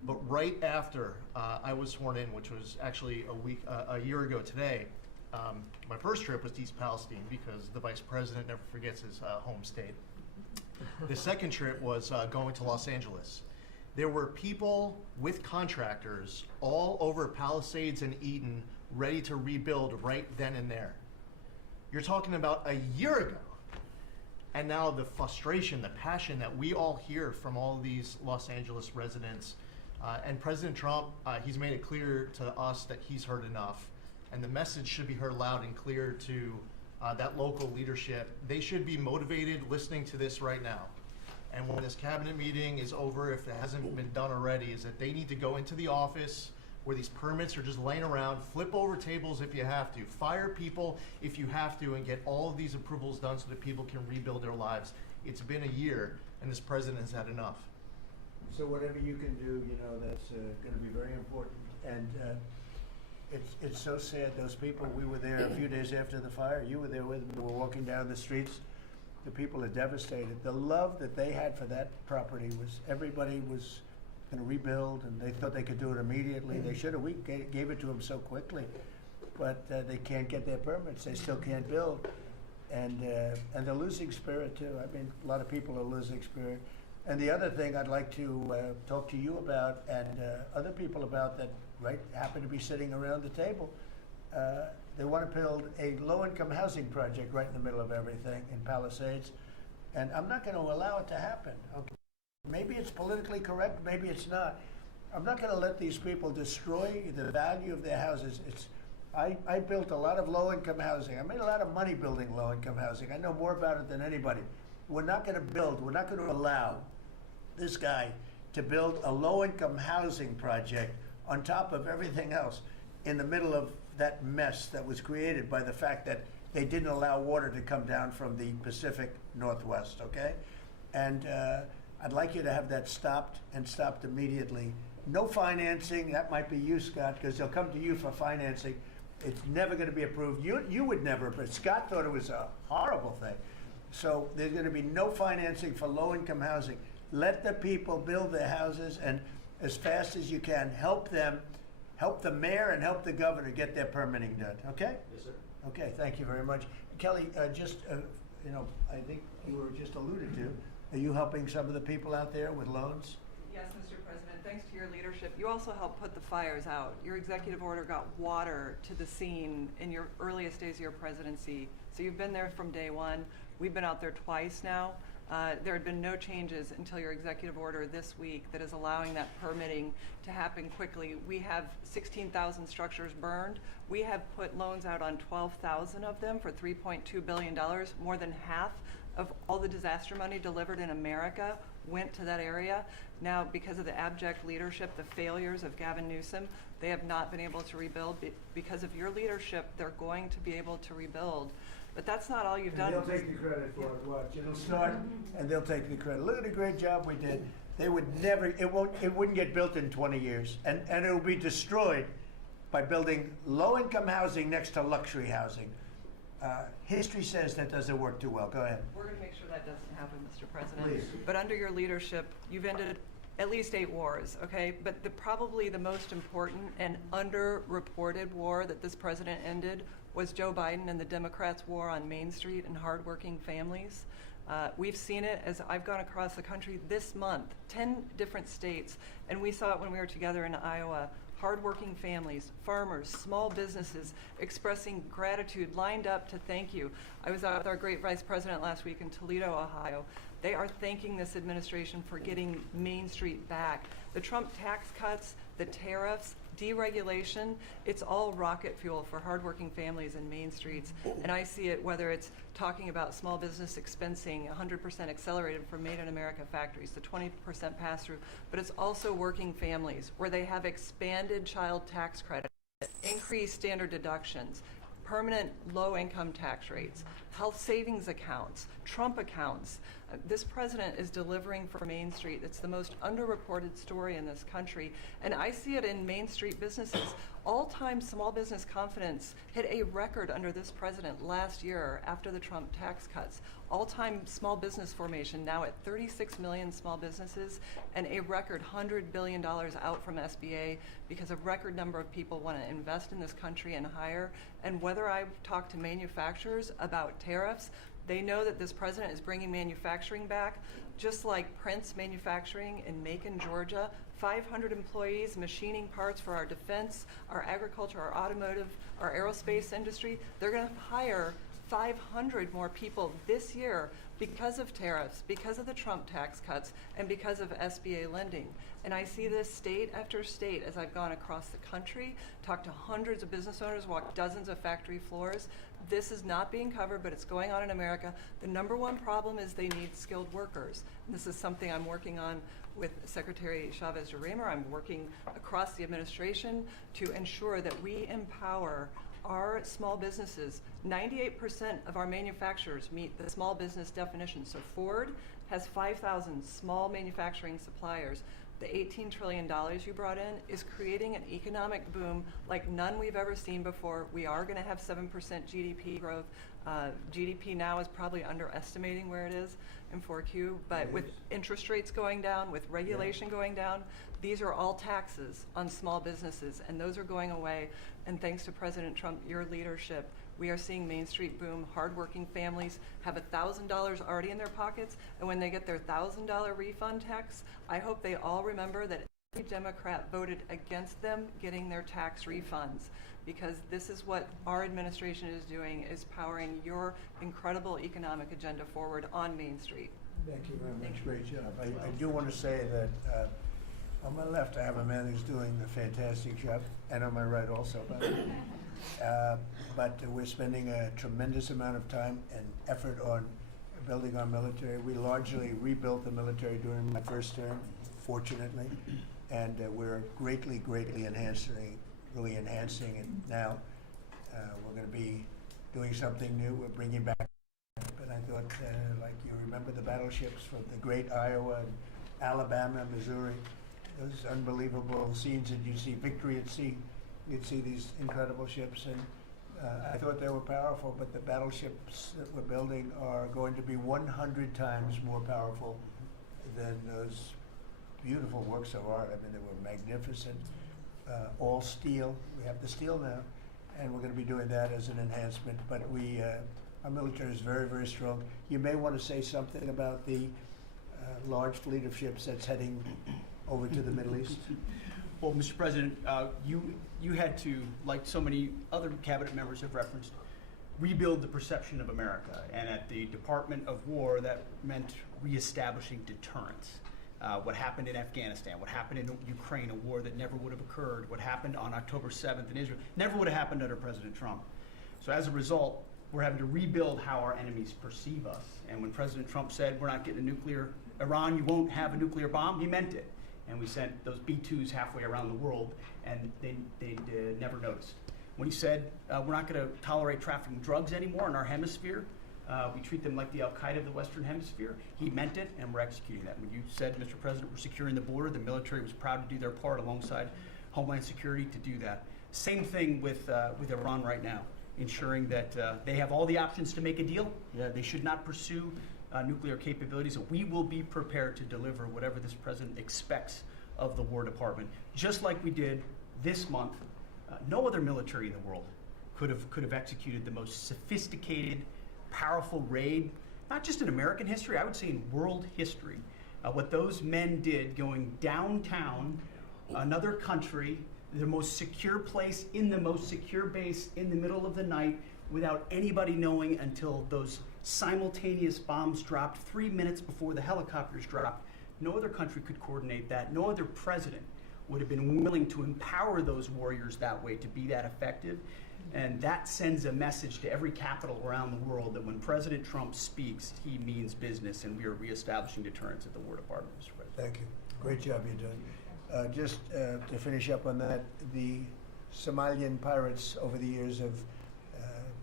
But right after I was sworn in, which was actually a year ago today, my first trip was to East Palestine because the vice president never forgets his home state. The second trip was going to Los Angeles. There were people with contractors all over Palisades and Eden ready to rebuild right then and there. You're talking about a year ago. And now the frustration, the passion that we all hear from all of these Los Angeles residents. And President Trump, he's made it clear to us that he's heard enough. And the message should be heard loud and clear to that local leadership. They should be motivated listening to this right now. And when this cabinet meeting is over, if it hasn't been done already, is that they need to go into the office where these permits are just laying around, flip over tables if you have to, fire people if you have to, and get all of these approvals done so that people can rebuild their lives. It's been a year, and this president has had enough. So whatever you can do, that's going to be very important. And it's so sad. Those people, we were there a few days after the fire. You were there with them. We were walking down the streets. The people are devastated. The love that they had for that property was everybody was going to rebuild, and they thought they could do it immediately. They should have. We gave it to them so quickly, but they can't get their permits. They still can't build, and they're losing spirit too. I mean, a lot of people are losing spirit. And the other thing I'd like to talk to you about and other people about that happen to be sitting around the table. They want to build a low-income housing project right in the middle of everything in Palisades, and I'm not going to allow it to happen. Okay? Maybe it's politically correct, maybe it's not. I'm not going to let these people destroy the value of their houses. I built a lot of low-income housing. I made a lot of money building low-income housing. I know more about it than anybody. We're not going to allow this guy to build a low-income housing project on top of everything else in the middle of that mess that was created by the fact that they didn't allow water to come down from the Pacific Northwest, okay? And I'd like you to have that stopped and stopped immediately. No financing, that might be you, Scott, because they'll come to you for financing. It's never going to be approved. You would never, but Scott thought it was a horrible thing. So there's going to be no financing for low-income housing. Let the people build their houses, and as fast as you can, help them, help the mayor and help the governor get their permitting done, okay? Yes, sir. Okay, thank you very much. Kelly, I think you were just alluded to, are you helping some of the people out there with loans? Yes, Mr. President, thanks to your leadership. You also helped put the fires out. Your executive order got water to the scene in your earliest days of your presidency. So you've been there from day one. We've been out there twice now. There had been no changes until your executive order this week that is allowing that permitting to happen quickly. We have 16,000 structures burned. We have put loans out on 12,000 of them for $3.2 billion. More than half of all the disaster money delivered in America went to that area. Now, because of the abject leadership, the failures of Gavin Newsom, they have not been able to rebuild. Because of your leadership, they're going to be able to rebuild. But that's not all you've done. They'll take the credit for it, watch. It'll start, and they'll take the credit. Look at the great job we did. They would never, it wouldn't get built in 20 years. And it will be destroyed by building low-income housing next to luxury housing. History says that doesn't work too well. Go ahead. We're going to make sure that doesn't happen, Mr. President. Please. But under your leadership, you've ended at least 8 wars, okay? But probably the most important and underreported war that this president ended was Joe Biden and the Democrats' war on Main Street and hardworking families. We've seen it as I've gone across the country this month, 10 different states, and we saw it when we were together in Iowa. Hardworking families, farmers, small businesses expressing gratitude, lined up to thank you. I was out with our great vice president last week in Toledo, Ohio. They are thanking this administration for getting Main Street back. The Trump tax cuts, the tariffs, deregulation, it's all rocket fuel for hardworking families in Main Streets. And I see it whether it's talking about small business expensing, 100% accelerated for Made in America factories, the 20% pass-through, but it's also working families where they have expanded child tax credit, increased standard deductions, permanent low-income tax rates, health savings accounts, Trump accounts. This president is delivering for Main Street. It's the most underreported story in this country. And I see it in Main Street businesses. All-time small business confidence hit a record under this president last year after the Trump tax cuts. All-time small business formation now at 36 million small businesses, and a record $100 billion out from SBA because a record number of people want to invest in this country and hire. And whether I've talked to manufacturers about tariffs, they know that this president is bringing manufacturing back, just like Prince Manufacturing in Macon, Georgia. 500 employees machining parts for our defense, our agriculture, our automotive, our aerospace industry. They're going to hire 500 more people this year because of tariffs, because of the Trump tax cuts, and because of SBA lending. And I see this state after state as I've gone across the country, talked to hundreds of business owners, walked dozens of factory floors. This is not being covered, but it's going on in America. The number one problem is they need skilled workers. And this is something I'm working on with Secretary Chavez DeRemer. I'm working across the administration to ensure that we empower our small businesses. 98% of our manufacturers meet the small business definition. So Ford has 5,000 small manufacturing suppliers. The $18 trillion you brought in is creating an economic boom like none we've ever seen before. We are going to have 7% GDP growth. GDP now is probably underestimating where it is in 4Q, but with interest rates going down, with regulation going down, these are all taxes on small businesses, and those are going away. And thanks to President Trump, your leadership, we are seeing Main Street boom. Hardworking families have $1,000 already in their pockets, and when they get their $1,000 refund tax, I hope they all remember that every Democrat voted against them getting their tax refunds, because this is what our administration is doing, is powering your incredible economic agenda forward on Main Street. Thank you very much. Great job. I do want to say that on my left, I have a man who's doing a fantastic job, and on my right also, by the way. But we're spending a tremendous amount of time and effort on building our military. We largely rebuilt the military during my first term, fortunately, and we're greatly enhancing it now. We're going to be doing something new. We're bringing back, and I thought, like you remember the battleships from the great Iowa and Alabama, Missouri, those unbelievable scenes that you see, Victory at Sea. You'd see these incredible ships, and I thought they were powerful, but the battleships that we're building are going to be 100 times more powerful than those beautiful works of art. I mean, they were magnificent, all steel. We have the steel now, and we're going to be doing that as an enhancement, but our military is very strong. You may want to say something about the large fleet of ships that's heading over to the Middle East. Well, Mr. President, you had to, like so many other cabinet members have referenced, rebuild the perception of America. And at the Department of War, that meant reestablishing deterrence. What happened in Afghanistan, what happened in Ukraine, a war that never would have occurred, what happened on October 7th in Israel, never would have happened under President Trump. So as a result, we're having to rebuild how our enemies perceive us. And when President Trump said, we're not getting a nuclear, Iran, you won't have a nuclear bomb, he meant it. And we sent those B-2s halfway around the world, and they never noticed. When he said, we're not going to tolerate trafficking drugs anymore in our hemisphere, we treat them like the Al-Qaeda of the Western Hemisphere, he meant it, and we're executing that. When you said, Mr. President, we're securing the border, the military was proud to do their part alongside Homeland Security to do that. Same thing with Iran right now, ensuring that they have all the options to make a deal. They should not pursue nuclear capabilities, and we will be prepared to deliver whatever this president expects of the War Department. Just like we did this month, no other military in the world could have executed the most sophisticated, powerful raid, not just in American history, I would say in world history. What those men did going downtown, another country, the most secure place in the most secure base in the middle of the night, without anybody knowing until those simultaneous bombs dropped 3 minutes before the helicopters dropped. No other country could coordinate that. No other president would have been willing to empower those warriors that way to be that effective. And that sends a message to every capital around the world that when President Trump speaks, he means business, and we are reestablishing deterrence at the War Department, Mr. President. Thank you. Great job you're doing. Just to finish up on that, the Somalian pirates over the years have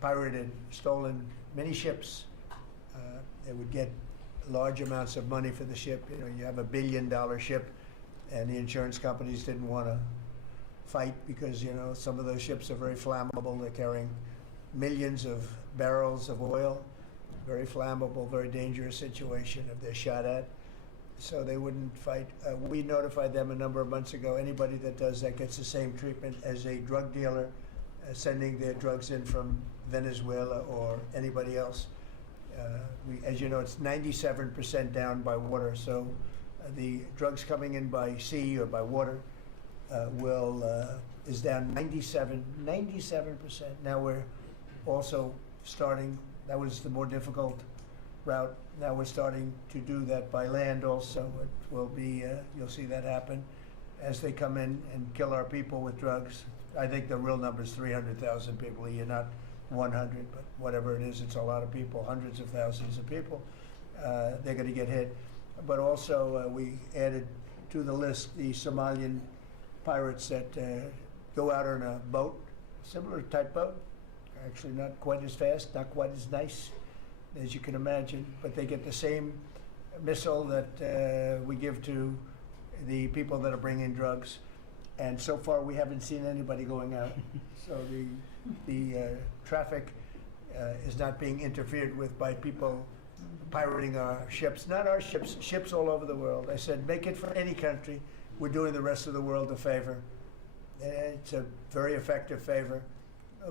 pirated, stolen many ships. They would get large amounts of money for the ship. You know, you have $1 billion ship, and the insurance companies didn't want to fight because, you know, some of those ships are very flammable. They're carrying millions of barrels of oil. Very flammable, very dangerous situation if they're shot at. So they wouldn't fight. We notified them a number of months ago. Anybody that does that gets the same treatment as a drug dealer sending their drugs in from Venezuela or anybody else. As you know, it's 97% down by water. So the drugs coming in by sea or by water is down 97%. Now we're also starting, that was the more difficult route. Now we're starting to do that by land also. It will be, you'll see that happen as they come in and kill our people with drugs. I think the real number is 300,000 people a year, not 100, but whatever it is, it's a lot of people, hundreds of thousands of people. They're going to get hit. But also we added to the list the Somalian pirates that go out on a boat, similar type boat, actually not quite as fast, not quite as nice as you can imagine, but they get the same missile that we give to the people that are bringing drugs. And so far, we haven't seen anybody going out. So the traffic is not being interfered with by people pirating our ships. Not our ships, ships all over the world. I said, make it for any country. We're doing the rest of the world a favor. It's a very effective favor,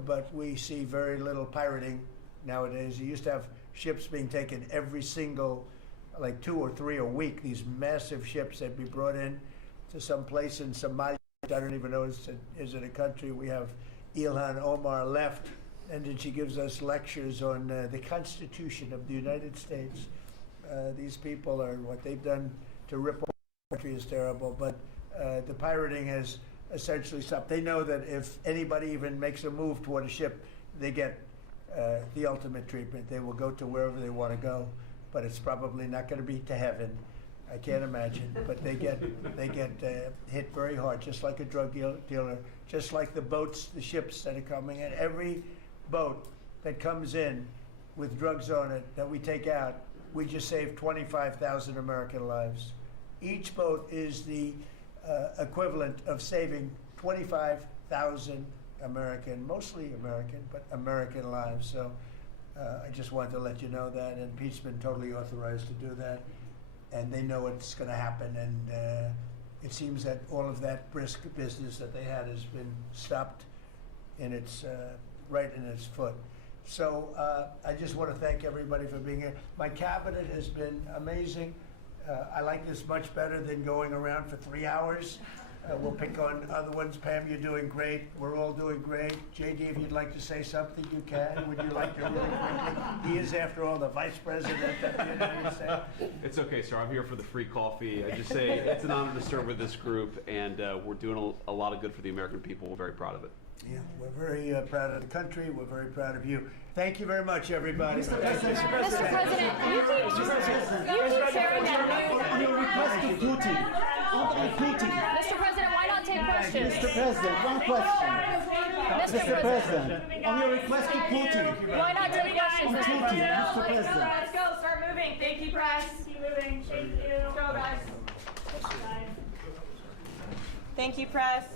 but we see very little pirating nowadays. You used to have ships being taken every single, like 2 or 3 a week, these massive ships that be brought in to some place in Somalia. I don't even know, is it a country? We have Ilhan Omar left, and then she gives us lectures on the Constitution of the United States. These people are, what they've done to rip off the country is terrible, but the pirating has essentially stopped. They know that if anybody even makes a move toward a ship, they get the ultimate treatment. They will go to wherever they want to go, but it's probably not going to be to heaven. I can't imagine, but they get hit very hard, just like a drug dealer, just like the boats, the ships that are coming in. Every boat that comes in with drugs on it that we take out, we just save 25,000 American lives. Each boat is the equivalent of saving 25,000 American, mostly American, but American lives. So I just wanted to let you know that, and Pete's been totally authorized to do that. And they know it's going to happen, and it seems that all of that brisk business that they had has been stopped in its right in its foot. So I just want to thank everybody for being here. My cabinet has been amazing. I like this much better than going around for 3 hours. We'll pick on other ones. Pam, you're doing great. We're all doing great. JD, if you'd like to say something, you can. Would you like to really quickly? He is, after all, the vice president of the United States. It's okay, sir. I'm here for the free coffee. I just say it's an honor to serve with this group, and we're doing a lot of good for the American people. We're very proud of it. Yeah, we're very proud of the country. We're very proud of you. Thank you very much, everybody. Mr. President, you keep sharing that On your request to Putin. Mr. President, why not take questions? Mr. President, one question. Mr. President, on your request to Putin. Why not take questions, Mr. Putin, President? Mr. President. Let's go. Start moving. Thank you, press. Keep moving. Thank you. Let's go, guys. Bye. Thank you, press.